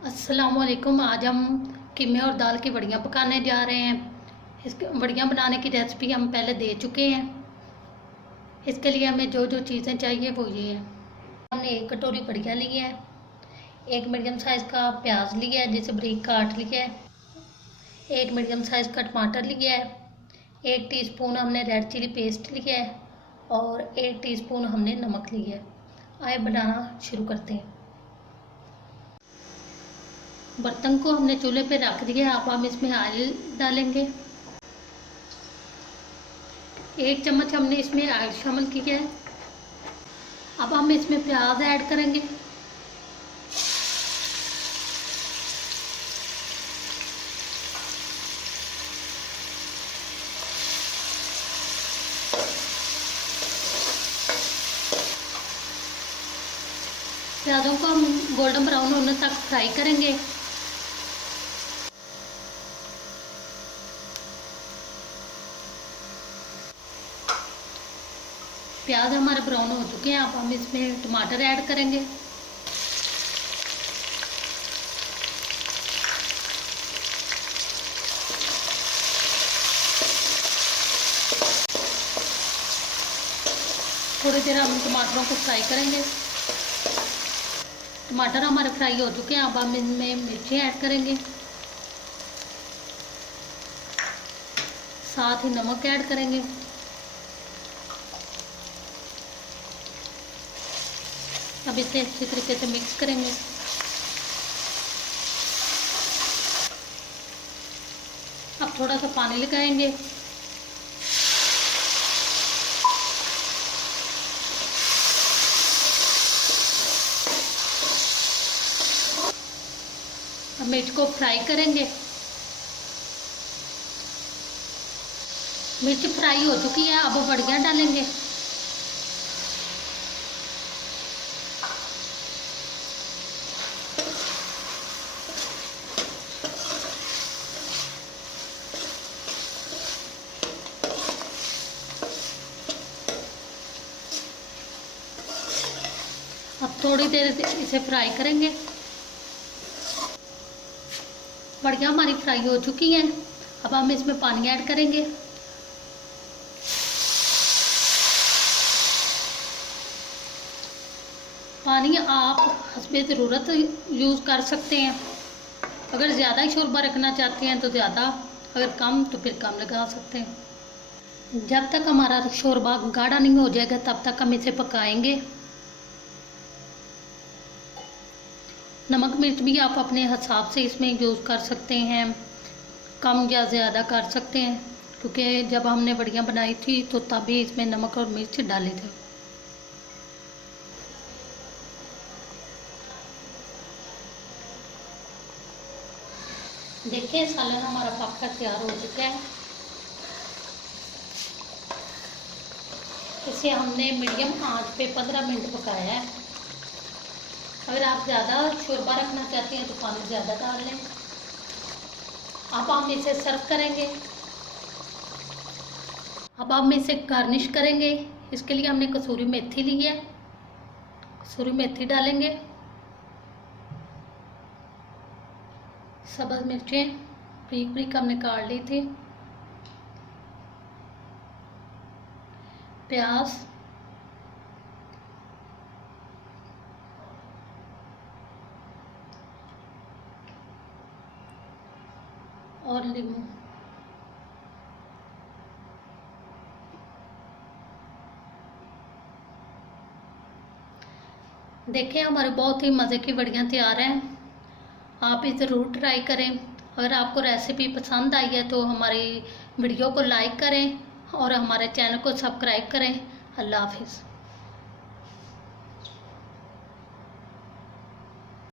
अस्सलामुअलैकुम। आज हम कीमे और दाल की बड़ियाँ पकाने जा रहे हैं। इसके बड़ियाँ बनाने की रेसिपी हम पहले दे चुके हैं। इसके लिए हमें जो जो चीज़ें चाहिए वो ये है। हमने 1 कटोरी बड़ियाँ ली है, 1 मीडियम साइज़ का प्याज लिया है जिसे बारीक काट लिया है, 1 मीडियम साइज़ का टमाटर लिया है, 1 टीस्पून हमने रेड चिली पेस्ट लिया है और 1 टीस्पून हमने नमक लिया है। आइए बनाना शुरू करते हैं। बर्तन को हमने चूल्हे पे रख दिया। अब हम इसमें ऑयल डालेंगे। 1 चम्मच हमने इसमें ऑयल शामिल किया है। अब हम इसमें प्याज ऐड करेंगे। प्याजों को हम गोल्डन ब्राउन होने तक फ्राई करेंगे। प्याज हमारे ब्राउन हो चुके हैं। अब हम इसमें टमाटर ऐड करेंगे। थोड़ी देर हम टमाटरों को फ्राई करेंगे। टमाटर हमारे फ्राई हो चुके हैं। अब हम इनमें मिर्ची ऐड करेंगे, साथ ही नमक ऐड करेंगे। अब इसे अच्छी तरीके से मिक्स करेंगे। अब थोड़ा सा पानी लगाएंगे। अब मिर्च को फ्राई करेंगे। मिर्च फ्राई हो चुकी है। अब बड़ियाँ डालेंगे। अब थोड़ी देर इसे फ्राई करेंगे। बड़ियाँ हमारी फ्राई हो चुकी हैं। अब हम इसमें पानी ऐड करेंगे। पानी आप हस्बे ज़रूरत यूज़ कर सकते हैं। अगर ज़्यादा शोरबा रखना चाहते हैं तो ज़्यादा, अगर कम तो फिर कम लगा सकते हैं। जब तक हमारा शोरबा गाढ़ा नहीं हो जाएगा तब तक हम इसे पकाएंगे। नमक मिर्च भी आप अपने हिसाब से इसमें यूज़ कर सकते हैं, कम या ज़्यादा कर सकते हैं, क्योंकि जब हमने बड़ियाँ बनाई थी तो तभी इसमें नमक और मिर्च डाले थे। देखिए सालन हमारा पककर तैयार हो चुका है। इसे हमने मीडियम आंच पे 15 मिनट पकाया है। अगर आप ज़्यादा शोरबा रखना चाहते हैं तो पानी ज़्यादा डाल लें। अब हम इसे सर्व करेंगे। अब हम इसे गार्निश करेंगे। इसके लिए हमने कसूरी मेथी ली है। कसूरी मेथी डालेंगे। सब्ज़ मिर्चें बारीक बारीक हमने काट ली थी। प्याज, और नींबू। देखिए हमारे बहुत ही मज़े की बड़ियाँ तैयार हैं। आप इसे ज़रूर ट्राई करें। अगर आपको रेसिपी पसंद आई है तो हमारी वीडियो को लाइक करें और हमारे चैनल को सब्सक्राइब करें। अल्लाह हाफिज़।